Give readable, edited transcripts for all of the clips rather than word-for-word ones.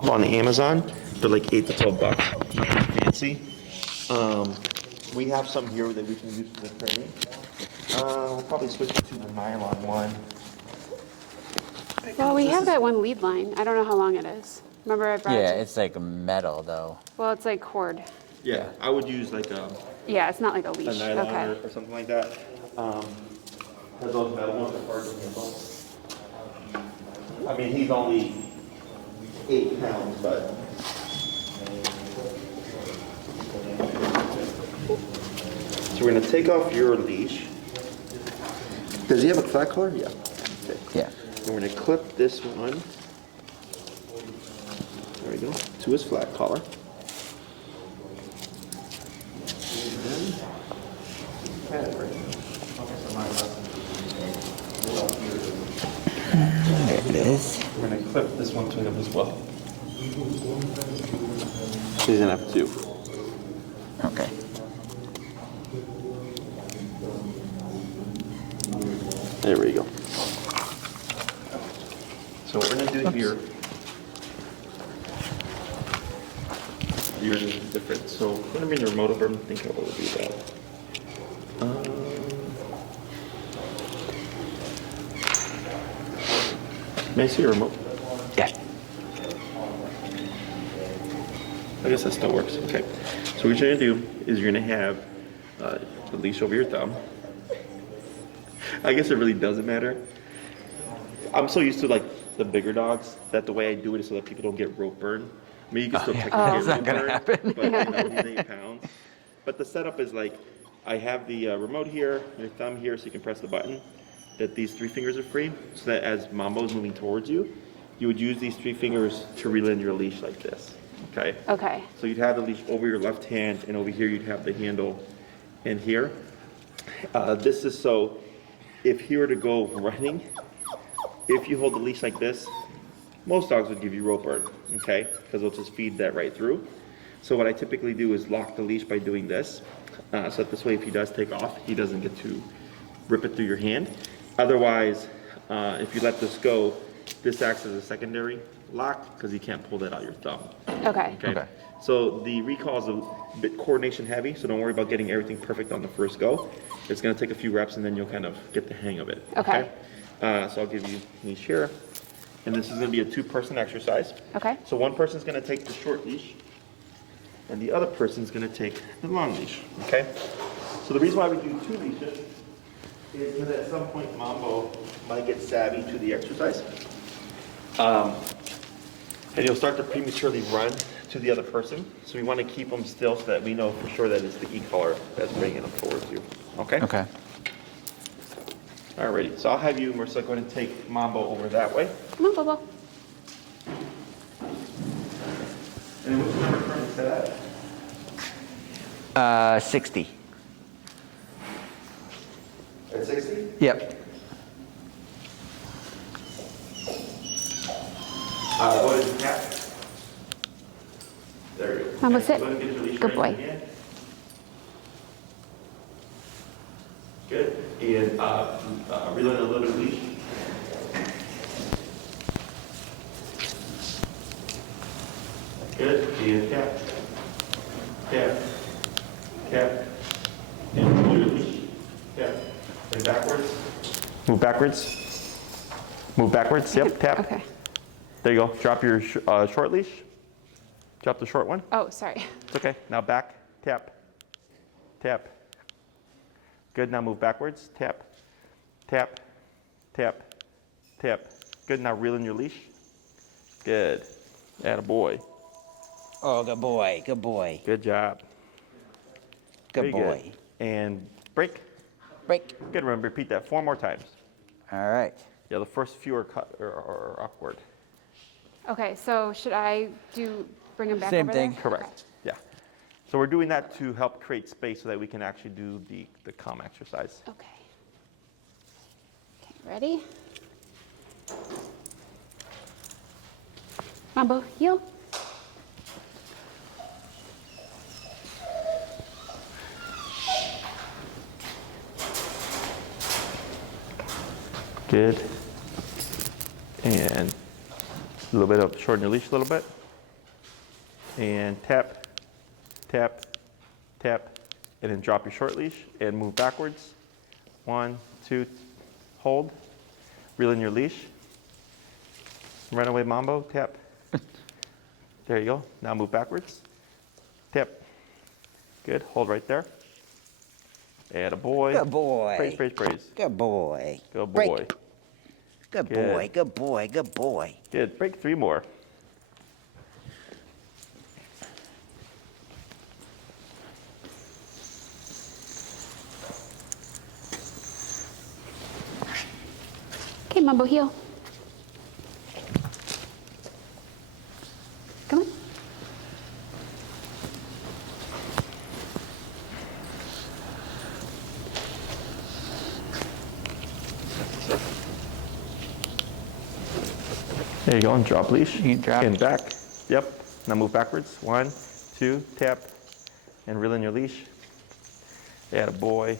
on Amazon. They're like 8 to 12 bucks. Nothing fancy. We have some here that we can use for the training. We'll probably switch to the nylon one. Well, we have that one lead line. I don't know how long it is. Remember I brought it Yeah, to- it's like metal though. Well, it's like cord. Yeah, I would use like a Yeah, it's not like a leash. nylon Okay. or something like that. Those metal ones are hard to handle. I mean, he's only 8 pounds, but. So we're gonna take off your leash. Does he have a flat collar? Yeah. Okay. Yeah. And we're gonna clip this one. There we go, to his flat collar. There it is. We're gonna clip this one to him as well. He's gonna have 2. Okay. There we go. So what we're gonna do here, yours is different. So put him in your remote over and think how we'll do that. May I see your remote? Yeah. I guess that still works. Okay. So what you're gonna do is you're gonna have the leash over your thumb. I guess it really doesn't matter. I'm so used to like the bigger dogs that the way I do it is so that people don't get rope burn. I mean, you can still technically It's get not rope gonna burn, happen. but you know, he's 8 pounds. But the setup is like, I have the remote here, your thumb here, so you can press the button. That these 3 fingers are free, so that as Mambo is moving towards you, you would use these 3 fingers to reel in your leash like this. Okay. Okay. So you'd have the leash over your left hand, and over here you'd have the handle in here. This is so if he were to go running, if you hold the leash like this, most dogs would give you rope burn, okay? Because they'll just feed that right through. So what I typically do is lock the leash by doing this. So that this way, if he does take off, he doesn't get to rip it through your hand. Otherwise, if you let this go, this acts as a secondary lock because you can't pull that out your thumb. Okay. Okay. So the recall is a bit coordination heavy, so don't worry about getting everything perfect on the first go. It's going to take a few reps and then you'll kind of get the hang of it. Okay. So I'll give you leash here, and this is going to be a 2-person exercise. Okay. So one person's going to take the short leash, and the other person's going to take the long leash. Okay. So the reason why we do 2 leashes is because at some point Mambo might get savvy to the exercise. And he'll start to prematurely run to the other person. So we want to keep him still so that we know for sure that it's the e-collar that's bringing him towards you. Okay? Okay. Alrighty. So I'll have you, Marissa, go ahead and take Mambo over that way. Come on, Bobo. And which number turn is that 60. at? At 60? Yep. What is the cap? There we go. Mambo, sit. Go ahead and get your leash Good right in boy. your hand. Good. And reel in a little bit of leash. Good. And cap. Cap. Cap. And pull your leash. Cap. And backwards. Move backwards. Move backwards. Yep. Tap. Okay. There you go. Drop your short leash. Drop the short one. Oh, sorry. It's okay. Now back. Tap. Tap. Good. Now move backwards. Tap. Tap. Tap. Tap. Good. Now reel in your leash. Good. Attaboy. Oh, good boy. Good boy. Good job. Good Very boy. Good. And break. Break. Good. Remember, repeat that 4 more times. All right. Yeah, the first few are cut or awkward. Okay, so should I bring him back Same over thing. there? Correct. Yeah. So we're doing that to help create space so that we can actually do the calm exercise. Okay. Okay, ready? Mambo, heel. Good. And a little bit of shorten your leash a little bit. And tap, tap, tap, and then drop your short leash and move backwards. 1, 2, hold. Reel in your leash. Runaway Mambo, tap. There you go. Now move backwards. Tap. Good. Hold right there. And a boy. Good boy. Praise, praise, praise. Good boy. Good Break. boy. Good Good. boy. Good boy. Good boy. Good. Break 3 more. Okay, Mambo, heel. Come on. There you go. And drop leash. You drop. And back. Yep. Now move backwards. 1, 2, tap. And reel in your leash. Yeah, boy.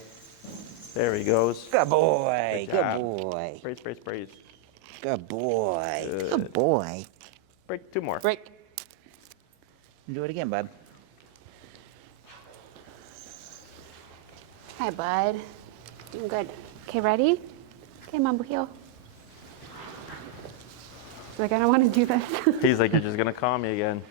There he goes. Good boy. Good Good job. boy. Praise, praise, praise. Good boy. Good. Good boy. Break 2 more. Break. Do it again, bud. Hi, bud. Doing good. Okay, ready? Okay, Mambo, heel. He's like, I don't want to do this. He's like, you're just going to call me again.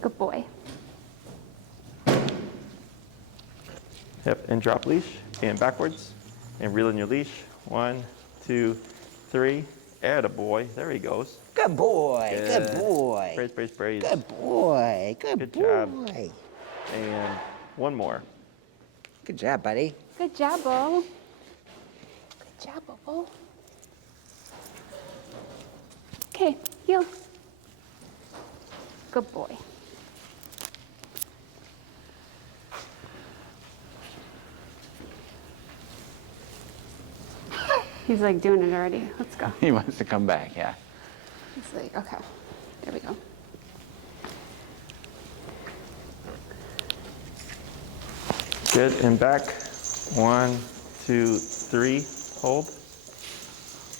Good boy. Yep, and drop leash, and backwards, and reel in your leash. 1, 2, 3, attaboy. There he goes. Good boy. Good. Good boy. Praise, praise, praise. Good boy. Good, Good boy. job. And 1 more. Good job, buddy. Good job, Bo. Good job, Bo. Okay, heel. Good boy. He's like doing it already. Let's go. He wants to come back, yeah. He's like, okay, there we go. Good, and back. 1, 2, 3, hold.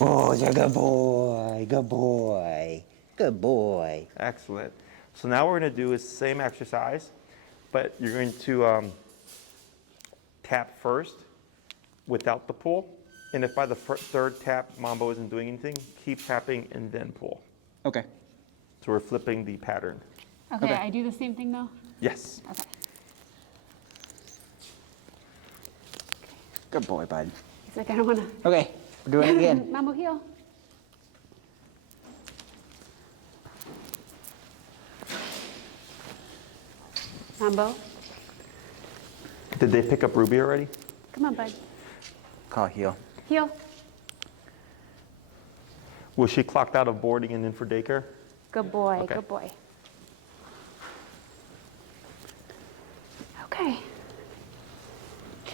Oh, you're a good boy. Good boy. Good boy. Excellent. So now what we're going to do is same exercise, but you're going to tap first without the pull. And if by the third tap Mambo isn't doing anything, keep tapping and then pull. Okay. So we're flipping the pattern. Okay, Okay. I do the same thing though? Yes. Okay. Good boy, bud. He's like, I don't want to. Okay, we're doing it again. Mambo, heel. Mambo, Did they pick up Ruby already? come on, bud. Call heel. Heel. Was she clocked out of boarding and in for daycare? Good boy, Okay. good boy. Okay.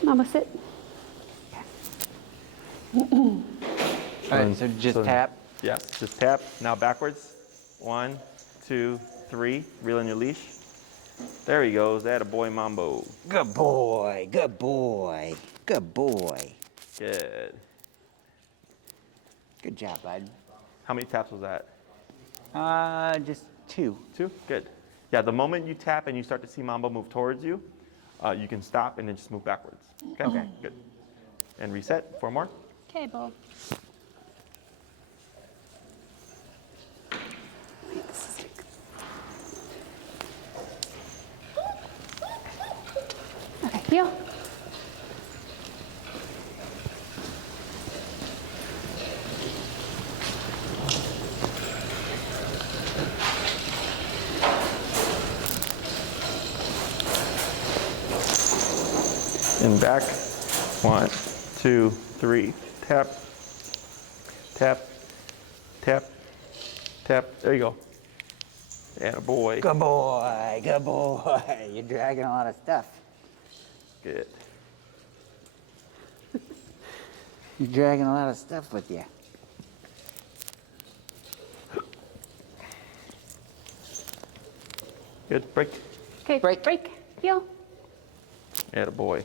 Mama, sit. All right, so just So- tap. Yes, just tap. Now backwards. 1, 2, 3. Reel in your leash. There he goes. Attaboy Mambo. Good boy. Good boy. Good boy. Good. Good job, bud. How many taps was that? Just 2. 2? Good. Yeah, the moment you tap and you start to see Mambo move towards you, you can stop and then just move backwards. Okay? Okay. Good. And reset. 4 more. Okay, Bo. Okay, heel. And back. 1, 2, 3. Tap. Tap. Tap. Tap. There you go. Attaboy. Good boy. Good boy. You're dragging a lot of stuff. Good. You're dragging a lot of stuff with you. Good. Break. Okay, Break. break. Heel. Attaboy.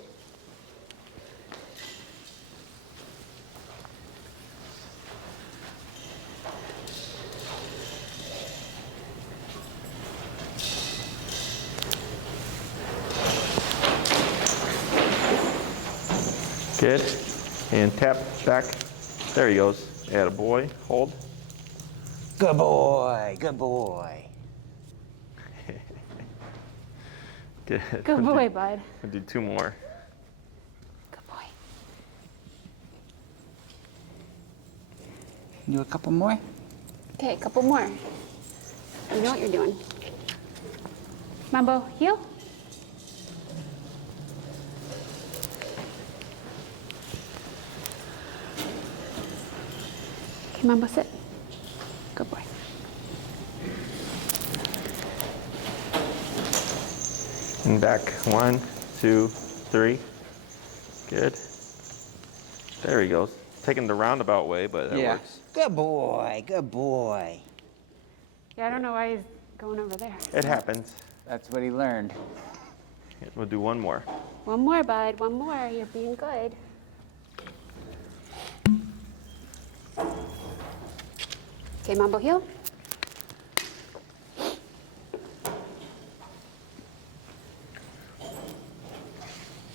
Good. And tap back. There he goes. Attaboy. Hold. Good boy. Good boy. Good. Good boy, bud. I'll do 2 more. Good boy. Do a couple more. Okay, a couple more. You know what you're doing. Mambo, heel. Okay, Mambo, sit. Good boy. And back. 1, 2, 3. Good. There he goes. Taking the roundabout way, but that works. Good boy. Good boy. Yeah, I don't know why he's going over there. It happens. That's what he learned. We'll do 1 more. One more, bud. One more. You're being good. Okay, Mambo, heel.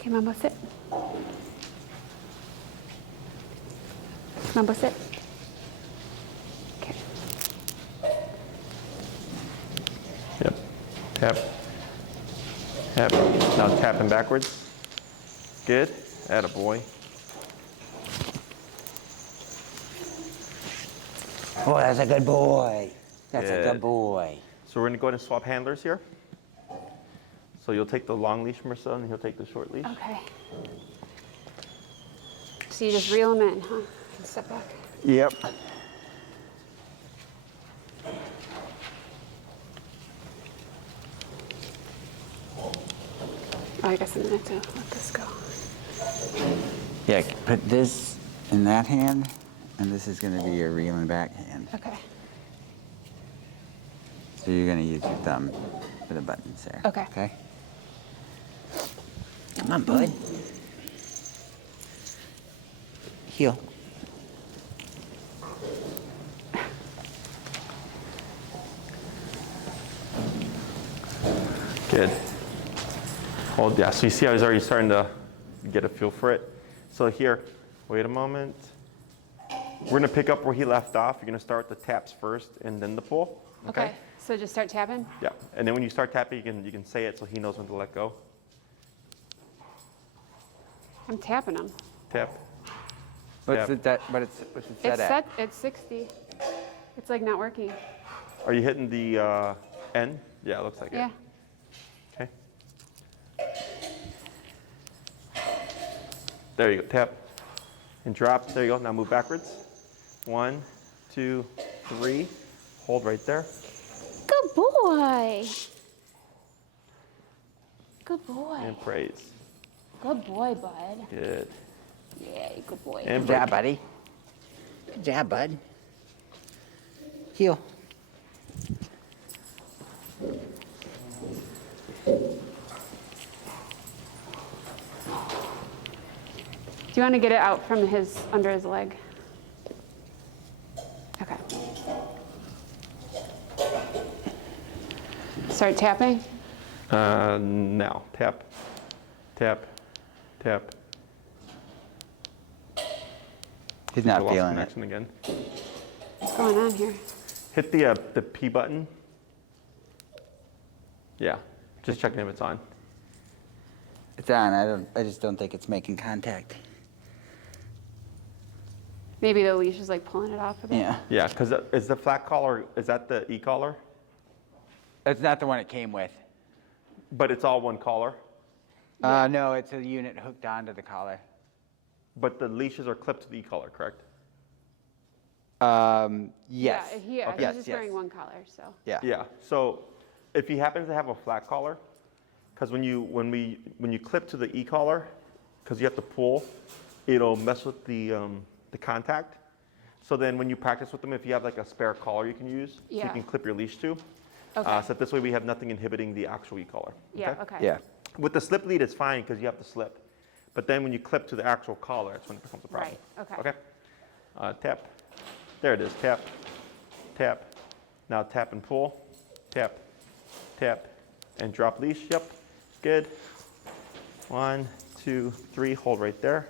Okay, Mambo, sit. Mambo, sit. Okay. Yep. Tap. Tap. Now tapping backwards. Good. Attaboy. Oh, that's a good boy. That's a Good. good boy. So we're going to go ahead and swap handlers here. So you'll take the long leash, Marissa, and he'll take the short leash. Okay. So you just reel him in, huh? And step back. Yep. Oh, I guess I'm gonna have to let this go. Yeah, put this in that hand, and this is going to be your reeling back hand. Okay. So you're going to use your thumb for the buttons there. Okay. Okay? Come on, bud. Heel. Good. Hold, yeah, so you see how he's already starting to get a feel for it. So here, wait a moment. We're going to pick up where he left off. You're going to start the taps first and then the pull. Okay. So just start tapping? Yeah, and then when you start tapping, you can say it so he knows when to let go. I'm tapping him. Tap. What's Tap. it that? But what's it set It's at? set, it's 60. It's like not working. Are you hitting the N? Yeah, it looks like Yeah. it. Okay. There you go. Tap and drop. There you go. Now move backwards. 1, 2, 3. Hold right there. Good boy. Good boy. And praise. Good boy, bud. Good. Yeah, good boy. And Good break. job, buddy. Good job, bud. Heel. Do you want to get it out from his under his leg? Okay. Start tapping. Now tap, tap, tap. He's I not lost feeling it. connection again. What's going on here? Hit the P button. Yeah, just checking if it's on. It's on. I just don't think it's making contact. Maybe the leash is like pulling it off a bit. Yeah. Yeah, because is the flat collar, is that the e-collar? That's not the one it came with. But it's all one collar? No, it's a unit hooked onto the collar. But the leashes are clipped to the e-collar, correct? Yes. Yeah, Okay. he's just wearing one collar, so. Yeah. Yeah, so if he happens to have a flat collar, because when you clip to the e-collar, because you have to pull, it'll mess with the contact. So then when you practice with them, if you have like a spare collar you can use, so Yeah. you can clip your leash to. Okay. So this way we have nothing inhibiting the actual e-collar. Yeah, okay. Yeah. With the slip lead, it's fine because you have to slip. But then when you clip to the actual collar, that's when it becomes a problem. Right, okay. Okay. Tap. There it is. Tap. Tap. Now tap and pull. Tap. Tap. And drop leash. Yep. Good. 1, 2, 3. Hold right there.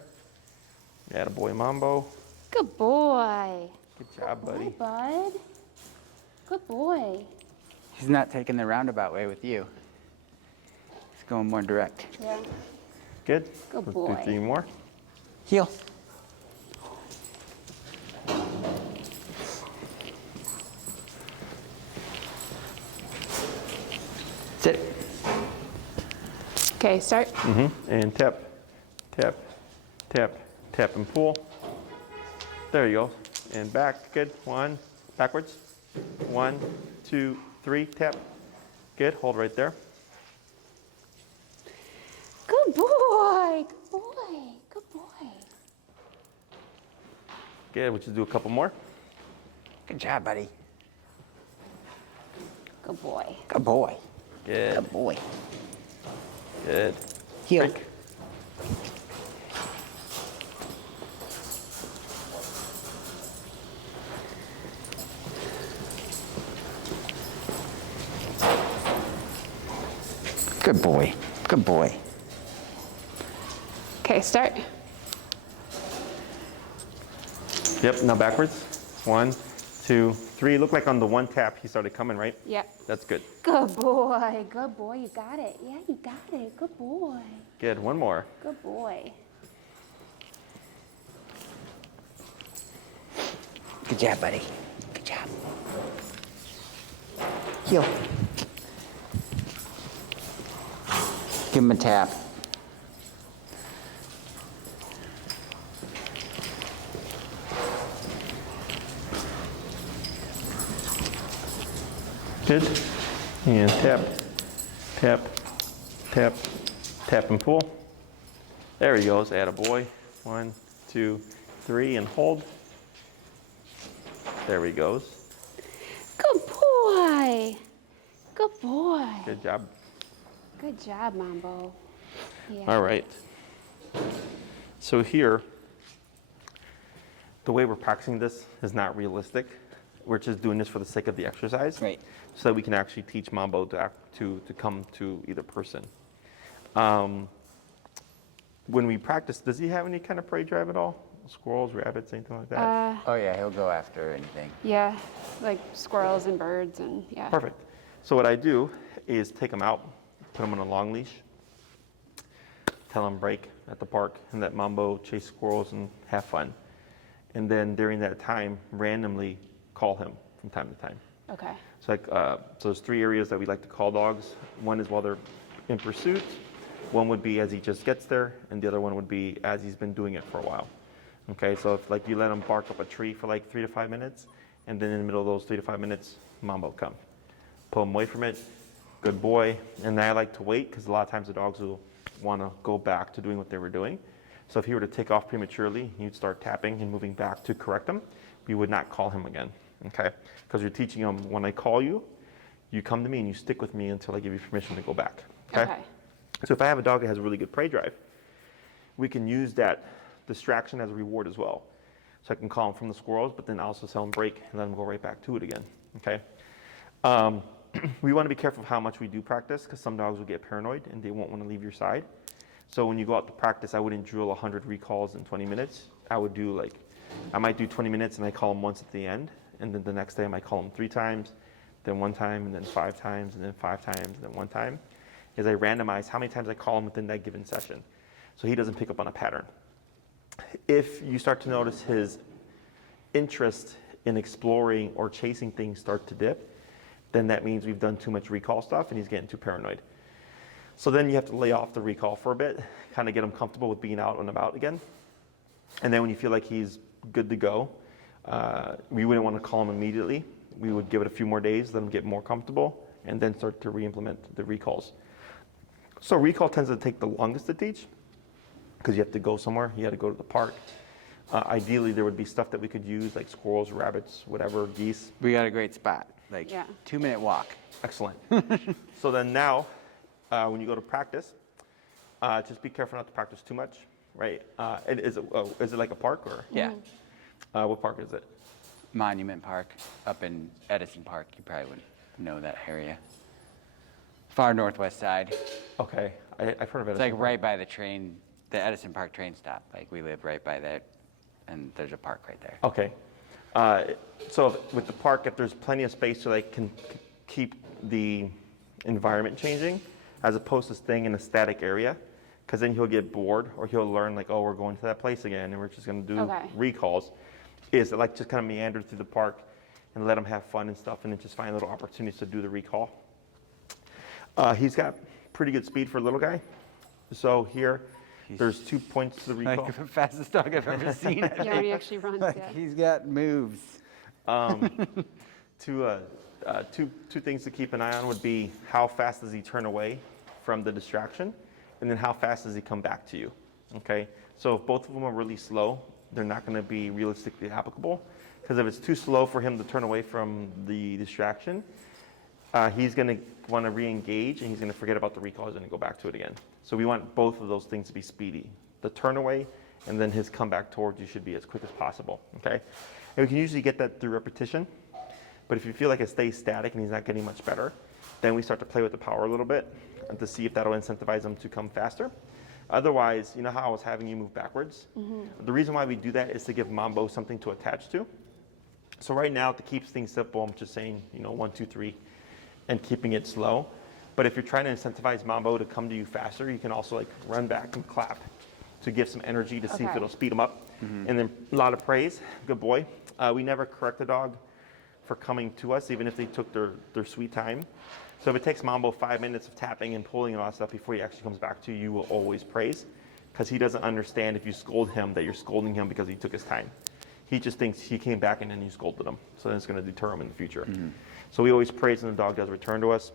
Attaboy, Mambo. Good boy. Good job, buddy. Bud. Good boy. He's not taking the roundabout way with you. He's going more direct. Yeah. Good. Good Let's boy. do 3 more. Heel. Sit. Okay, start. And tap, tap, tap, tap, and pull. There you go. And back. Good. 1. Backwards. 1, 2, 3. Tap. Good. Hold right there. Good boy. Good boy. Good boy. Good. We'll just do a couple more. Good job, buddy. Good boy. Good boy. Good. Good boy. Good. Heel. Break. Good boy. Good boy. Okay, start. Yep. Now backwards. 1, 2, 3. Look like on the 1 tap he started coming, right? Yep. That's good. Good boy. Good boy. You got it. Yeah, you got it. Good boy. Good. 1 more. Good boy. Good job, buddy. Good job. Heel. Give him a tap. Good. And tap, tap, tap, tap, and pull. There he goes. Attaboy. 1, 2, 3, and hold. There he goes. Good boy. Good boy. Good job. Good job, Mambo. Yeah. All right. So here, the way we're practicing this is not realistic. We're just doing this for the sake of the exercise. Right. So that we can actually teach Mambo to come to either person. When we practice, does he have any kind of prey drive at all? Squirrels, rabbits, anything like that? Oh, yeah, he'll go after anything. Yeah, like squirrels and birds and yeah. Perfect. So what I do is take him out, put him on a long leash, tell him break at the park, and let Mambo chase squirrels and have fun. And then during that time, randomly call him from time to time. Okay. So so there's 3 areas that we like to call dogs. One is while they're in pursuit. One would be as he just gets there, and the other one would be as he's been doing it for a while. Okay, so if like you let him bark up a tree for like 3 to 5 minutes, and then in the middle of those 3 to 5 minutes, Mambo come. Pull him away from it, good boy. And then I like to wait, because a lot of times the dogs will want to go back to doing what they were doing. So if he were to take off prematurely, you'd start tapping and moving back to correct him. We would not call him again, okay? Because you're teaching him, when I call you, you come to me and you stick with me until I give you permission to go back, okay? So if I have a dog that has a really good prey drive, we can use that distraction as a reward as well. So I can call him from the squirrels, but then also tell him break and let him go right back to it again, okay? We want to be careful of how much we do practice, because some dogs will get paranoid and they won't want to leave your side. So when you go out to practice, I wouldn't drill 100 recalls in 20 minutes. I would do I might do 20 minutes and I call him once at the end, and then the next day I might call him 3 times, then 1 time, and then 5 times, and then 5 times, and then 1 time, as I randomize how many times I call him within that given session, so he doesn't pick up on a pattern. If you start to notice his interest in exploring or chasing things start to dip, then that means we've done too much recall stuff and he's getting too paranoid. So then you have to lay off the recall for a bit, kind of get him comfortable with being out and about again. And then when you feel like he's good to go, we wouldn't want to call him immediately. We would give it a few more days, let him get more comfortable, and then start to re-implement the recalls. So recall tends to take the longest to teach, because you have to go somewhere, you have to go to the park. Ideally, there would be stuff that we could use, like squirrels, rabbits, whatever, geese. We got a great spot, like Yeah. 2-minute walk. Excellent. So then now, when you go to practice, just be careful not to practice too much, right? And is it like a park or? Yeah. What park is it? Monument Park up in Edison Park. You probably wouldn't know that area. Far northwest side. Okay, I've heard of it. It's like right by the Edison Park train stop. Like we live right by that and there's a park right there. Okay. So with the park, if there's plenty of space to like keep the environment changing, as opposed to staying in a static area, because then he'll get bored or he'll learn like, oh, we're going to that place again and we're just going to do recalls, is like just kind of meander through the park and let him have fun and stuff, and then just find little opportunities to do the recall. He's got pretty good speed for a little guy. So here, there's 2 points to the recall. Like the fastest dog I've ever seen. Yeah, when he actually runs, Like, yeah. he's got moves. Two things to keep an eye on would be how fast does he turn away from the distraction, and then how fast does he come back to you, okay? So if both of them are really slow, they're not gonna be realistically applicable, because if it's too slow for him to turn away from the distraction, he's gonna wanna re-engage and he's gonna forget about the recall, he's gonna go back to it again. So we want both of those things to be speedy. The turn away and then his comeback towards you should be as quick as possible, okay? And we can usually get that through repetition, but if you feel like it stays static and he's not getting much better, then we start to play with the power a little bit to see if that'll incentivize him to come faster. Otherwise, you know how I was having you move backwards? The reason why we do that is to give Mambo something to attach to. So right now, to keep things simple, I'm just saying, 1, 2, 3, and keeping it slow. But if you're trying to incentivize Mambo to come to you faster, you can also like run back and clap to give some energy to see if it'll speed him up. And then a lot of praise, good boy. We never correct a dog for coming to us, even if they took their sweet time. So if it takes Mambo 5 minutes of tapping and pulling and all that stuff before he actually comes back to you, you will always praise, because he doesn't understand if you scold him that you're scolding him because he took his time. He just thinks he came back and then you scolded him. So then it's going to deter him in the future. So we always praise when the dog does return to us.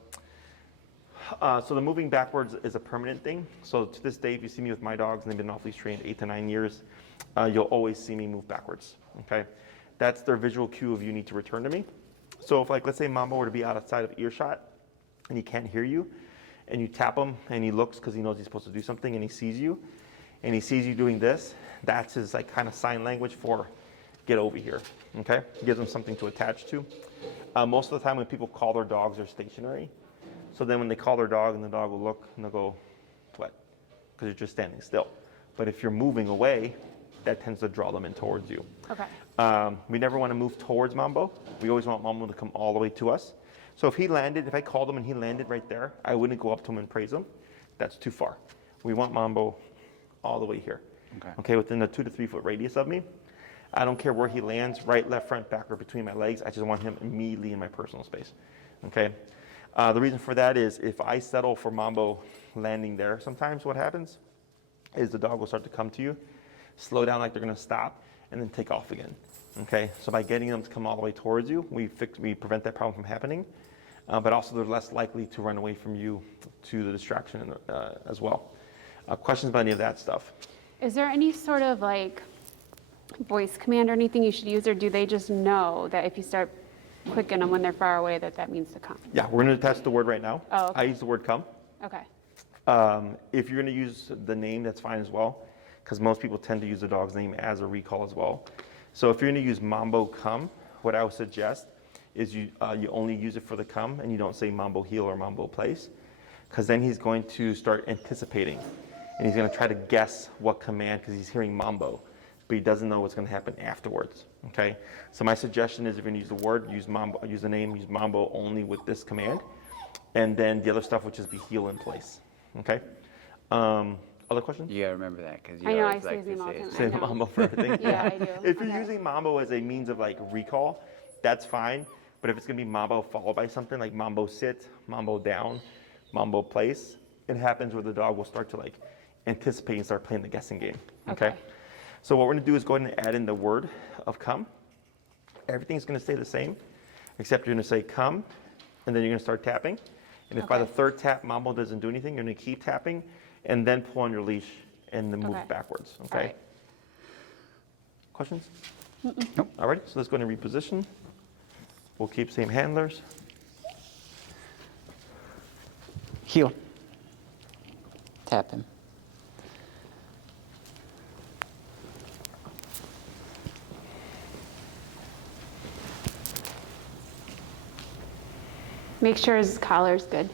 So the moving backwards is a permanent thing. So to this day, if you see me with my dogs, and they've been off leash trained 8 to 9 years, you'll always see me move backwards, okay? That's their visual cue of you need to return to me. So if like, let's say Mambo were to be outside of earshot and he can't hear you, and you tap him and he looks because he knows he's supposed to do something, and he sees you doing this, that's his like kind of sign language for get over here, okay? It gives them something to attach to. Most of the time when people call their dogs, they're stationary. So then when they call their dog and the dog will look and they'll go, what? Because you're just standing still. But if you're moving away, that tends to draw them in towards you. Okay. We never want to move towards Mambo. We always want Mambo to come all the way to us. So if I called him and he landed right there, I wouldn't go up to him and praise him. That's too far. We want Mambo all the way here. Okay, within a 2 to 3 foot radius of me. I don't care where he lands, right, left, front, back, or between my legs. I just want him immediately in my personal space, okay? The reason for that is if I settle for Mambo landing there, sometimes what happens is the dog will start to come to you, slow down like they're gonna stop, and then take off again, okay? So by getting them to come all the way towards you, we prevent that problem from happening, but also they're less likely to run away from you to the distraction as well. Questions about any of that stuff? Is there any sort of like voice command or anything you should use, or do they just know that if you start clicking them when they're far away that means to come? Yeah, we're gonna attach the word right now. Oh, okay. I use the word come. Okay. If you're gonna use the name, that's fine as well, because most people tend to use the dog's name as a recall as well. So if you're gonna use Mambo come, what I would suggest is you only use it for the come, and you don't say Mambo heel or Mambo place, because then he's going to start anticipating, and he's gonna try to guess what command, because he's hearing Mambo, but he doesn't know what's gonna happen afterwards, okay? So my suggestion is if you're gonna use the word, use Mambo, use the name, use Mambo only with this command, and then the other stuff would just be heel in place, okay? Other questions? You gotta remember that, because you I know, always I say like his name to all the say time. it. Say I know. Mambo for everything. Yeah, I do. If you're Okay. using Mambo as a means of like recall, that's fine. But if it's gonna be Mambo followed by something like Mambo sit, Mambo down, Mambo place, it happens where the dog will start to like anticipate and start playing the guessing game. Okay. So what we're gonna do is go ahead and add in the word of come. Everything's gonna stay the same, except you're gonna say come, and then you're gonna start tapping. And if by the third tap Mambo doesn't do anything, you're gonna keep tapping, and then pull on your leash and then move backwards. Okay. All right. Questions? Nope. All right, so let's go and reposition. We'll keep same handlers. Heel. Tap him. Make sure his collar's good.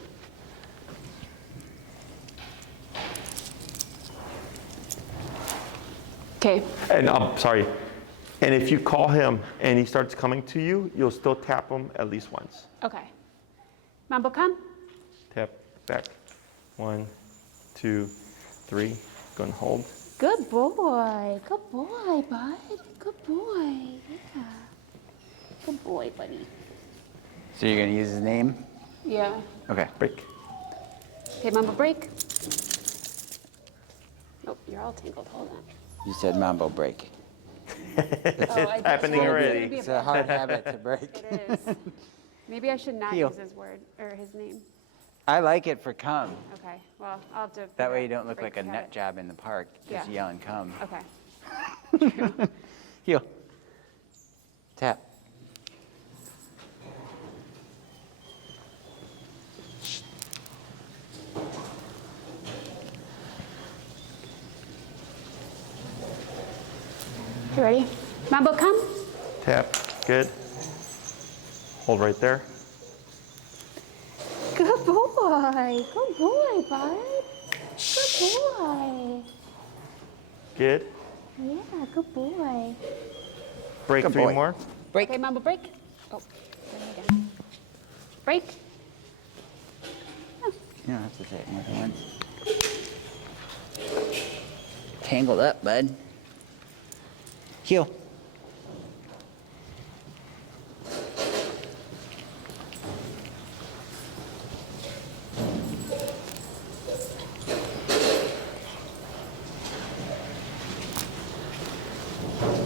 And sorry, And if you call him and he starts coming to you, you'll still tap him at least once. Okay. Mambo, come. Tap back. 1, 2, 3. Go and hold. Good boy. Good boy, bud. Good boy. Yeah. Good boy, buddy. So you're gonna use his name? Yeah. Okay. Break. Okay, Mambo, break. Oh, you're all tangled. Hold on. You said Mambo break. It's happening already. It's a hard habit to break. It is. Maybe I should not Heel. use his word or his name. I like it for come. Okay. Well, I'll have to. That way figure you don't out look break like a nut habit. job in the park, just Yeah. yelling come. Okay. Heel. Tap. You ready? Mambo, come. Tap. Good. Hold right there. Good boy. Good boy, bud. Good boy. Good. Yeah, good boy. Break Good 3 boy. more. Break. Okay, Mambo, break. Oh, there we go. Break. You don't have to say it more than once. Tangled up, bud. Heel.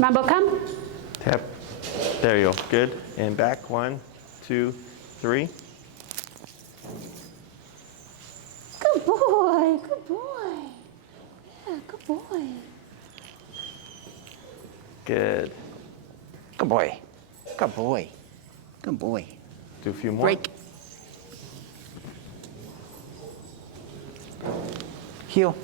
Mambo, come. Tap. There you go. Good. And back. 1, 2, 3. Good boy. Good boy. Yeah, good boy. Good. Good boy. Good boy. Good boy. Do a few more. Break. Heel.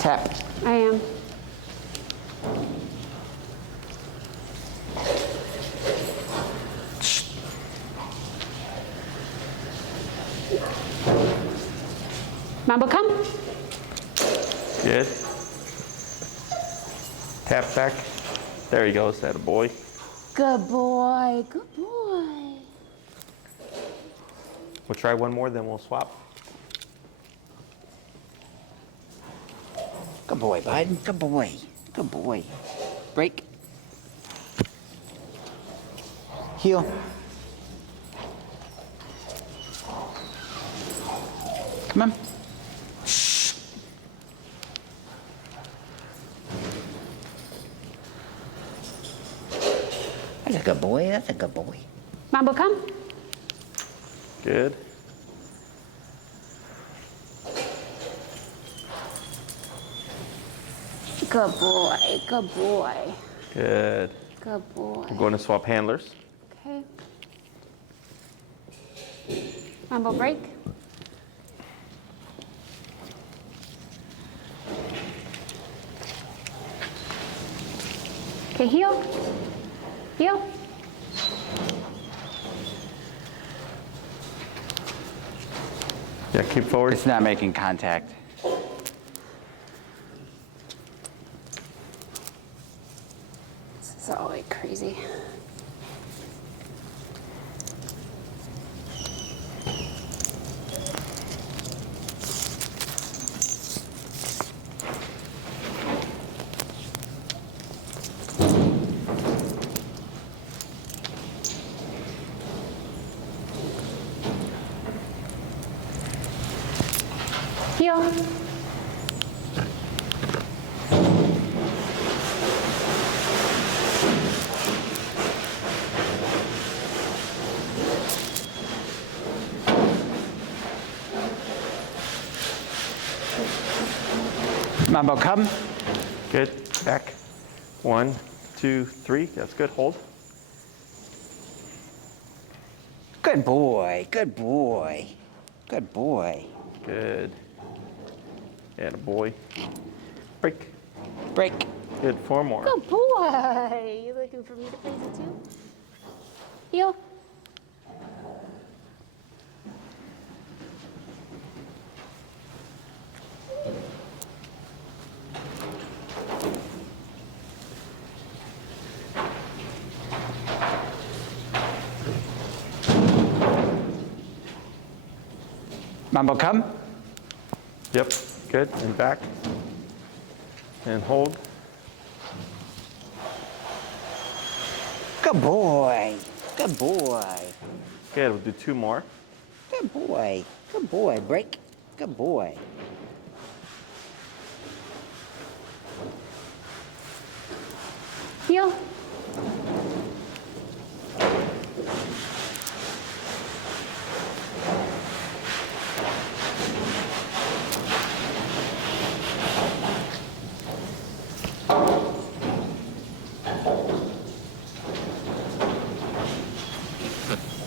Tap. I am. Mambo, come. Good. Tap back. There he goes. That a boy. Good boy. Good boy. We'll try one more, then we'll swap. Good boy, bud. Good boy. Good boy. Break. Heel. Come on. That's a good boy. That's a good boy. Mambo, come. Good. Good boy. Good boy. Good. Good boy. We're going to swap handlers. Okay. Mambo, break. Okay, heel. Heel. Yeah, keep forward. It's not making contact. This is all like crazy. Heel. Mambo, come. Good. Back. 1, 2, 3. That's good. Hold. Good boy. Good boy. Good boy. Good. And a boy. Break. Break. Good. 4 more. Good boy. You looking for me to praise it too? Heel. Mambo, come. Yep, good, and back. And hold. Good boy. Good boy. Good, we'll do 2 more. Good boy. Good boy. Break. Good boy. Heel.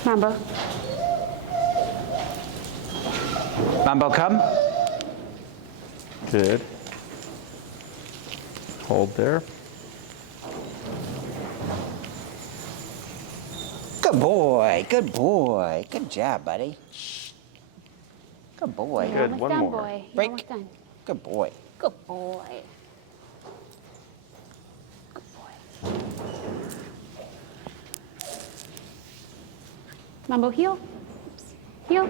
Mambo. Mambo, come. Good. Hold there. Good boy. Good boy. Good job, buddy. Good boy. You're Good, almost one done, more. boy. You're Break. almost done. Good boy. Good boy. Good boy. Mambo, heel. Oops. Heel.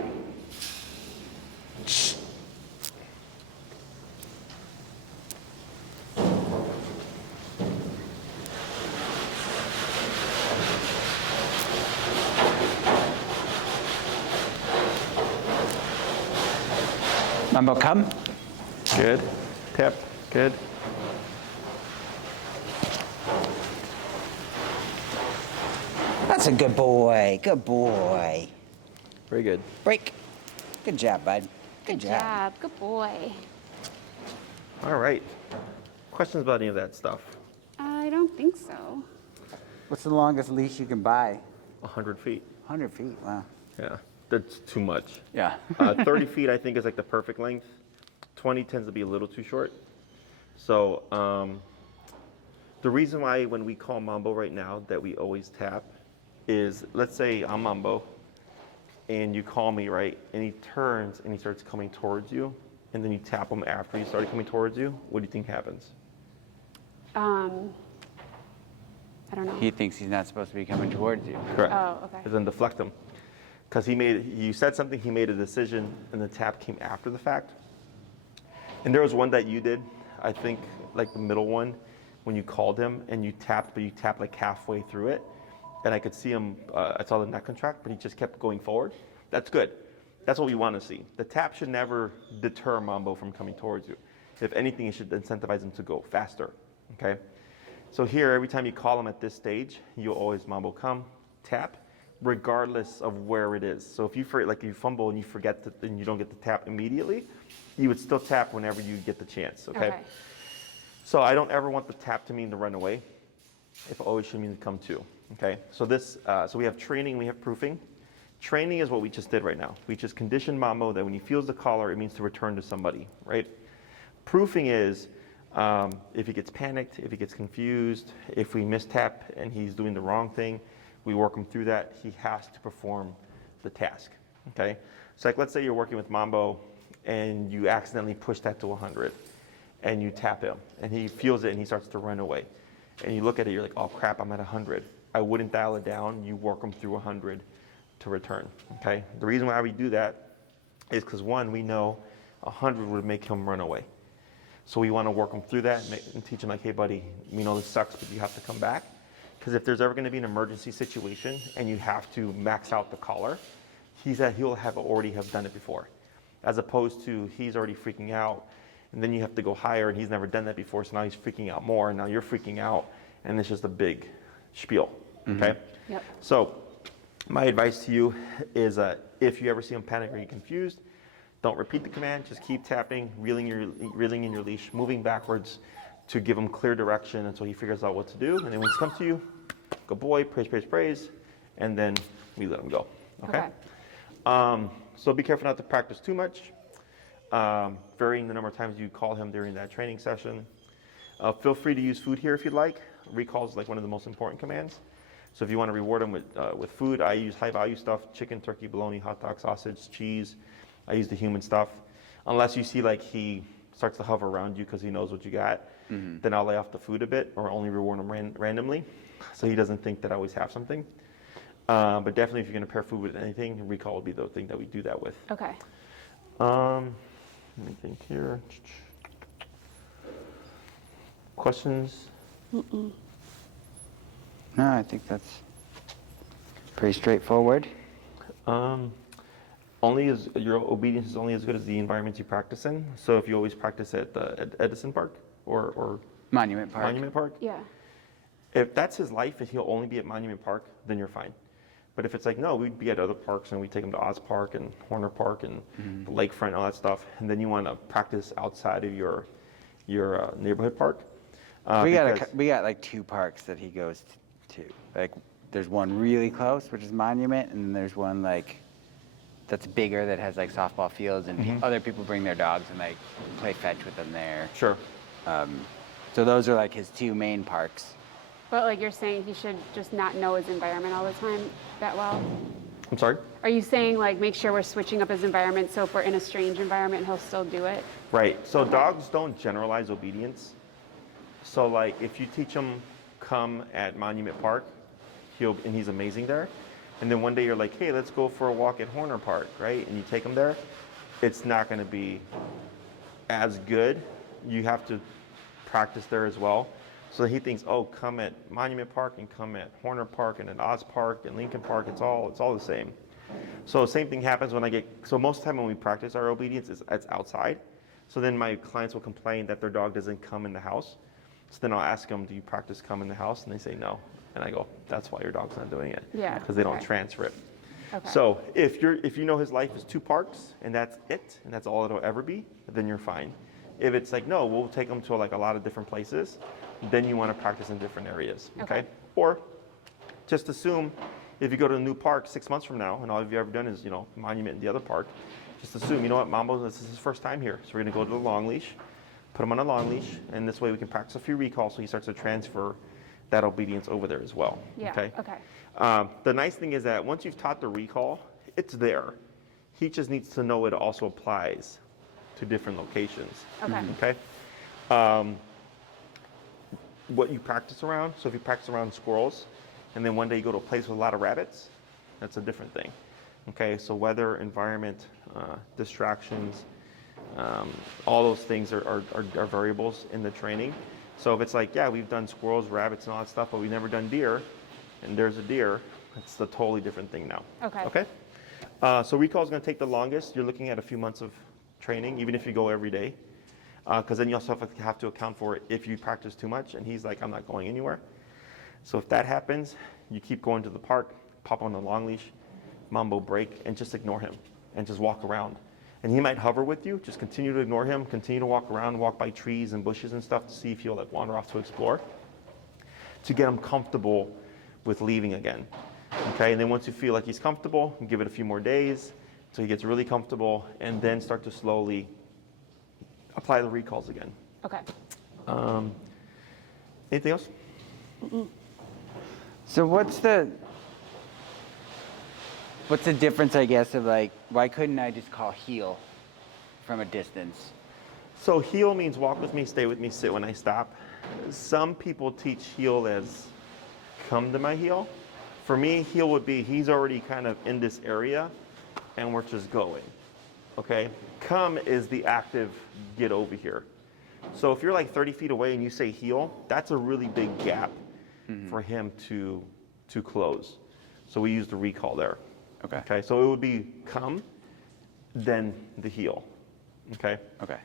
Mambo, come. Good. Tap. Good. That's a good boy. Good boy. Very good. Break. Good job, bud. Good job. Good boy. All right. Questions about any of that stuff? I don't think so. What's the longest leash you can buy? 100 feet. 100 feet. Wow. Yeah, that's too much. Yeah. 30 feet, I think, is like the perfect length. 20 tends to be a little too short. So the reason why when we call Mambo right now that we always tap is, let's say I'm Mambo and you call me, right? And he turns and he starts coming towards you, and then you tap him after he started coming towards you. What do you think happens? I don't know. He thinks he's not supposed to be coming towards you. Correct. Oh, okay. And then deflect him. Because you said something, he made a decision, and the tap came after the fact. And there was one that you did, I think, like the middle one, when you called him and you tapped, but you tapped like halfway through it. And I could see him, I saw the neck contract, but he just kept going forward. That's good. That's what we want to see. The tap should never deter Mambo from coming towards you. If anything, it should incentivize him to go faster, okay? So here, every time you call him at this stage, you'll always Mambo come, tap, regardless of where it is. So if you fumble and you forget and you don't get the tap immediately, you would still tap whenever you get the chance, okay? So I don't ever want the tap to mean to run away. It always should mean to come to, okay? So so we have training, we have proofing. Training is what we just did right now. We just conditioned Mambo that when he feels the collar, it means to return to somebody, right? Proofing is if he gets panicked, if he gets confused, if we mistap and he's doing the wrong thing, we work him through that. He has to perform the task, okay? So like, let's say you're working with Mambo and you accidentally push that to 100 and you tap him and he feels it and he starts to run away. And you look at it, you're like, oh crap, I'm at 100. I wouldn't dial it down. You work him through 100 to return, okay? The reason why we do that is because one, we know 100 would make him run away. So we want to work him through that and teach him like, hey buddy, we know this sucks, but you have to come back. Because if there's ever going to be an emergency situation and you have to max out the collar, he'll already have done it before. As opposed to he's already freaking out and then you have to go higher and he's never done that before, so now he's freaking out more and now you're freaking out and it's just a big spiel, okay? Yep. So my advice to you is if you ever see him panic or get confused, don't repeat the command, just keep tapping, reeling in your leash, moving backwards to give him clear direction until he figures out what to do. And then when he's come to you, good boy, praise, praise, praise, and then we let him go, okay? So be careful not to practice too much, varying the number of times you call him during that training session. Feel free to use food here if you'd like. Recall is like one of the most important commands. So if you want to reward him with food, I use high value stuff, chicken, turkey, bologna, hot dog, sausage, cheese. I use the human stuff. Unless you see like he starts to hover around you because he knows what you got, then I'll lay off the food a bit or only reward him randomly so he doesn't think that I always have something. But definitely if you're going to pair food with anything, recall would be the thing that we do that with. Okay. Let me think here. Questions? No, I think that's pretty straightforward. Only as your obedience is only as good as the environment you practice in. So if you always practice at Edison Park or Monument Park. Monument Park, Yeah. if that's his life and he'll only be at Monument Park, then you're fine. But if it's like, no, we'd be at other parks and we take him to Oz Park and Horner Park and the lakefront and all that stuff, and then you want to practice outside of your neighborhood park. We because- got like 2 parks that he goes to. Like, there's one really close, which is Monument, and then there's one like that's bigger that has like softball fields, and other people bring their dogs and like play fetch with them there. Sure. So those are like his 2 main parks. But like you're saying, he should just not know his environment all the time that well? I'm sorry? Are you saying like make sure we're switching up his environment so if we're in a strange environment, he'll still do it? Right. So dogs don't generalize obedience. So like if you teach him come at Monument Park, and he's amazing there. And then one day you're like, hey, let's go for a walk at Horner Park, right? And you take him there, it's not going to be as good. You have to practice there as well. So he thinks, oh, come at Monument Park and come at Horner Park and at Oz Park and Lincoln Park. It's all the same. So same thing happens when so most of the time when we practice our obedience, it's outside. So then my clients will complain that their dog doesn't come in the house. So then I'll ask them, do you practice come in the house? And they say no. And I go, that's why your dog's not doing it. Yeah, Because they don't okay. transfer it. Okay. So if you know his life is 2 parks and that's it, and that's all it'll ever be, then you're fine. If it's like, no, we'll take him to like a lot of different places, then you want to practice in different areas, okay? Or just assume if you go to a new park 6 months from now and all you've ever done is, Monument in the other park, just assume, you know what, Mambo, this is his first time here. So we're gonna go to the long leash, put him on a long leash, and this way we can practice a few recalls so he starts to transfer that obedience over there as well, Yeah, okay? okay. The nice thing is that once you've taught the recall, it's there. He just needs to know it also applies to different locations. Okay. Okay? What you practice around, so if you practice around squirrels, and then one day you go to a place with a lot of rabbits, that's a different thing. Okay, so weather, environment, distractions, all those things are variables in the training. So if it's like, yeah, we've done squirrels, rabbits, and all that stuff, but we've never done deer, and there's a deer, it's a totally different thing now. Okay. Okay? So recall is going to take the longest. You're looking at a few months of training, even if you go every day. Because then you also have to account for it if you practice too much, and he's like, I'm not going anywhere. So if that happens, you keep going to the park, pop on the long leash, Mambo break, and just ignore him, and just walk around. And he might hover with you, just continue to ignore him, continue to walk around, walk by trees and bushes and stuff to see if he'll like wander off to explore, to get him comfortable with leaving again. Okay, and then once you feel like he's comfortable, give it a few more days so he gets really comfortable, and then start to slowly apply the recalls again. Okay. Anything else? So what's the difference, I guess, of like, why couldn't I just call heel from a distance? So heel means walk with me, stay with me, sit when I stop. Some people teach heel as come to my heel. For me, heel would be he's already kind of in this area and we're just going. Okay? Come is the active get over here. So if you're like 30 feet away and you say heel, that's a really big gap for him to close. So we use the recall there. Okay. Okay, so it would be come, then the heel. Okay? Okay.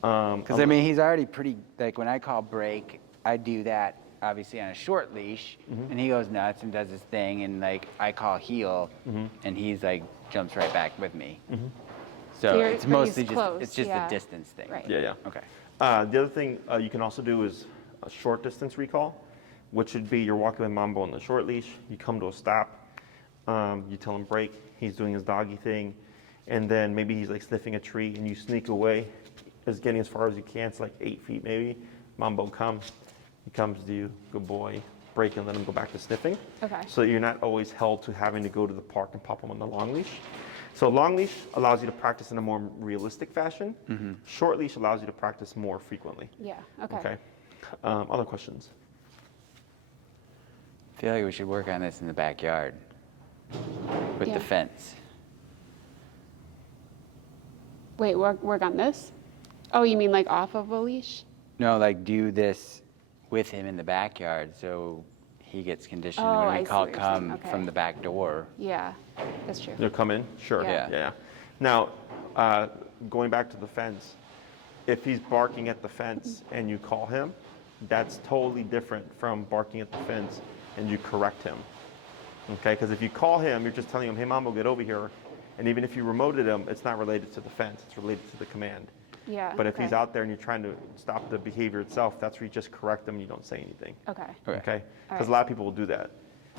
Because I mean, he's already pretty, like when I call break, I do that obviously on a short leash, and he goes nuts and does his thing, and like I call heel, and he's like jumps right back with me. So You're- it's but mostly he's just, close, it's just yeah. a distance thing. Right. Yeah. Okay. The other thing you can also do is a short distance recall, which would be you're walking with Mambo on the short leash, you come to a stop, you tell him break, he's doing his doggy thing, and then maybe he's like sniffing a tree and you sneak away, getting as far as you can, it's like 8 feet maybe. Mambo comes, he comes to you, good boy, break and let him go back to sniffing. Okay. So you're not always held to having to go to the park and pop him on the long leash. So long leash allows you to practice in a more realistic fashion. Short leash allows you to practice more frequently. Yeah. Okay. Okay. Other questions? I feel like we should work on this in the backyard with Yeah. the fence. Wait, work on this? Oh, you mean like off of a leash? No, like do this with him in the backyard so he gets conditioned Oh, when I we see call what you're saying. come Okay. from the back door. Yeah, that's true. They'll come in? Sure. Yeah. Yeah. Now, going back to the fence, if he's barking at the fence and you call him, that's totally different from barking at the fence and you correct him. Okay? Because if you call him, you're just telling him, hey, Mambo, get over here. And even if you remoted him, it's not related to the fence, it's related to the command. Yeah. But if okay. he's out there and you're trying to stop the behavior itself, that's where you just correct them and you don't say anything. Okay. Okay. Okay? All Because a right. lot of people will do that.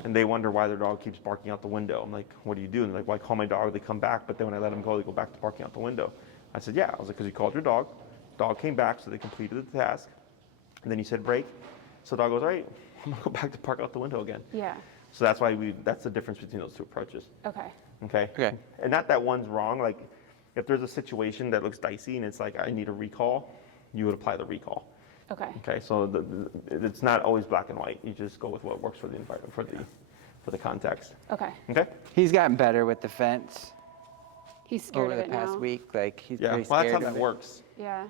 And they wonder why their dog keeps barking out the window. I'm like, what do you do? And they're like, well, I call my dog, they come back, but then when I let them go, they go back to barking out the window. I said, yeah. I was like, because you called your dog came back, so they completed the task. And then you said break. So the dog goes, all right, I'm gonna go back to bark out the window again. Yeah. So that's why that's the difference between those two approaches. Okay. Okay? Okay. And not that one's wrong. Like, if there's a situation that looks dicey and it's like, I need a recall, you would apply the recall. Okay. Okay, so it's not always black and white. You just go with what works for the environment, for the context. Okay. Okay? He's gotten better with the fence He's scared over of the it past now. week. Like he's Yeah. pretty Well, that's scared how of that it. works. Yeah.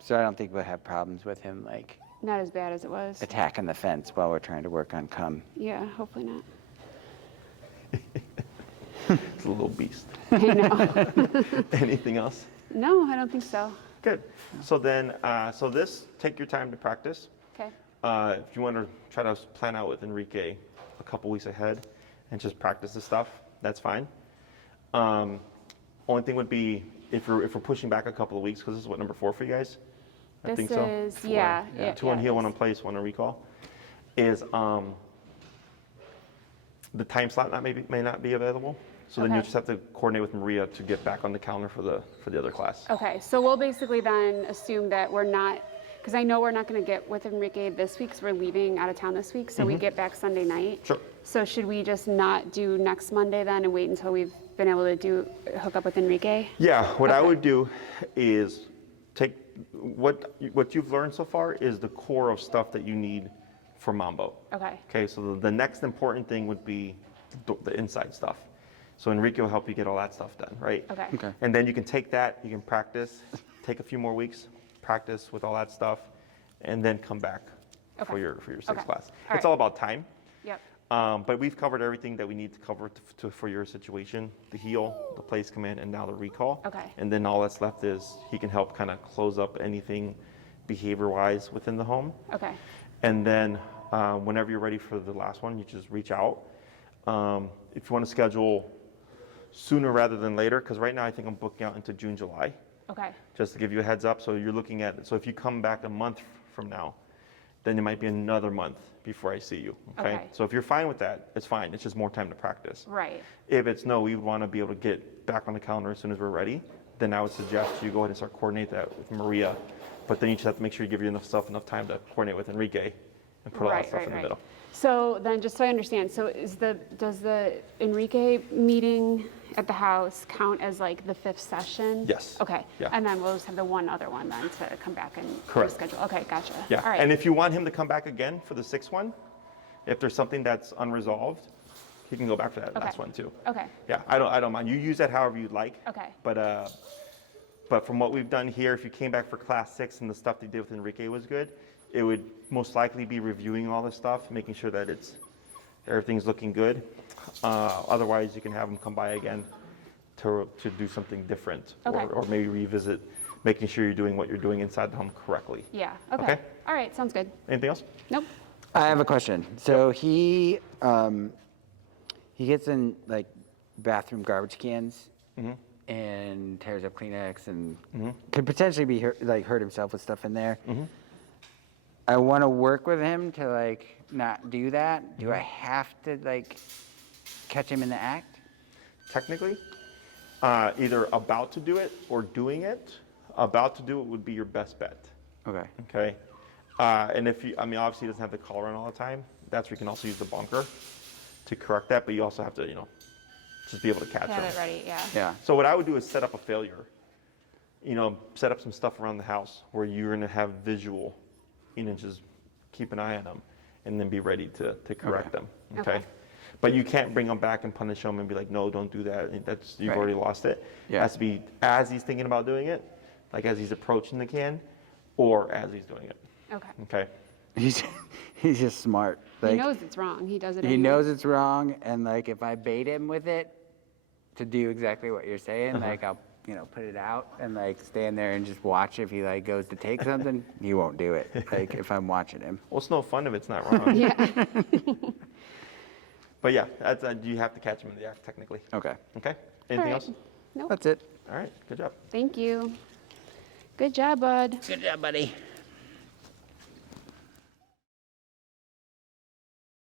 So I don't think we'll have problems with him like Not as bad as it was. attacking the fence while we're trying to work on come. Yeah. Hopefully not. It's a little beast. I know. Anything else? No, I don't think so. Good. So then, so this, take your time to practice. Okay. If you want to try to plan out with Enrique a couple weeks ahead and just practice the stuff, that's fine. Only thing would be if we're pushing back a couple of weeks, because this is what, number 4 for you guys? I This think so. is 4. yeah. 2 on yeah, heel, it 1 is. on place, 1 on recall. Is the time slot may not be available. So then you Okay. just have to coordinate with Maria to get back on the calendar for the other class. Okay, so we'll basically then assume that we're not, because I know we're not going to get with Enrique this week, because we're leaving out of town this week, so we get back Sunday night. Sure. So should we just not do next Monday then and wait until we've been able to hook up with Enrique? Yeah, what I Okay. would do is take what you've learned so far is the core of stuff that you need for Mambo. Okay, Okay, so the next important thing would be the inside stuff. So Enrique will help you get all that stuff done, right? okay. Okay. And then you can take that, you can practice, take a few more weeks, practice with all that stuff, and then come back for Okay. your 6th Okay. class. All It's right. all about time. Yep, But we've covered everything that we need to cover for your situation, the heel, the place command, and now the recall. Okay. And then all that's left is he can help kind of close up anything behavior-wise within the home. okay, And then whenever you're ready for the last one, you just reach out. If you want to schedule sooner rather than later, because right now I think I'm booking out into June, July, okay, just to give you a heads up. So you're looking at, so if you come back a month from now, then it might be another month before I see you. Okay. Okay. So if you're fine with that, it's fine. It's just more time to practice. right, If it's no, we want to be able to get back on the calendar as soon as we're ready, then I would suggest you go ahead and start coordinate that with Maria. But then you just have to make sure you give yourself enough time to coordinate with Enrique and put all that right, stuff right, in the right. middle. So then, just so I understand, so does the Enrique meeting at the house count as like the 5th session? Yes. Okay. Yeah. And then we'll just have the one other one then to come back and Correct. reschedule. Okay, gotcha. Yeah. All right. And if you want him to come back again for the 6th one, if there's something that's unresolved, he can go back for that Okay. last one too. Okay. Yeah, I don't mind. You use that however you'd like. Okay. But from what we've done here, if you came back for class 6 and the stuff they did with Enrique was good, it would most likely be reviewing all this stuff, making sure that everything's looking good. Otherwise, you can have him come by again to do something different, Okay. or maybe revisit, making sure you're doing what you're doing inside the home correctly. Yeah. Okay. Okay. All right. Sounds good. Anything else? Nope. I have a question. So he gets in like bathroom garbage cans and tears up Kleenex and could potentially be hurt himself with stuff in there. I want to work with him to like not do that. Do I have to like catch him in the act? Technically, either about to do it or doing it. About to do it would be your best bet. Okay. Okay. And obviously he doesn't have the collar on all the time. That's where you can also use the bunker to correct that, but you also have to, just be able to catch Have them. it ready. Yeah. Yeah. So what I would do is set up a failure. Set up some stuff around the house where you're going to have visual, just keep an eye on them and then be ready to correct them. Okay. Okay. But you can't bring him back and punish him and be like, no, don't do that. That's you've Right. already lost it. Yeah. It has to be as he's thinking about doing it, like as he's approaching the can, or as he's doing it. Okay. Okay. He's just smart. Like, He knows it's wrong. He does it he anyway. knows it's wrong, and like if I bait him with it to do exactly what you're saying, like I'll put it out and like stand there and just watch if he like goes to take something, he won't do it. Like if I'm watching him. Well, it's no fun if it's not wrong. Yeah. But yeah, that's, you have to catch him in the act technically. Okay, Okay. Anything All right. else? Nope. that's it. All right. Good job. Thank you. Good job, bud. Good job, buddy.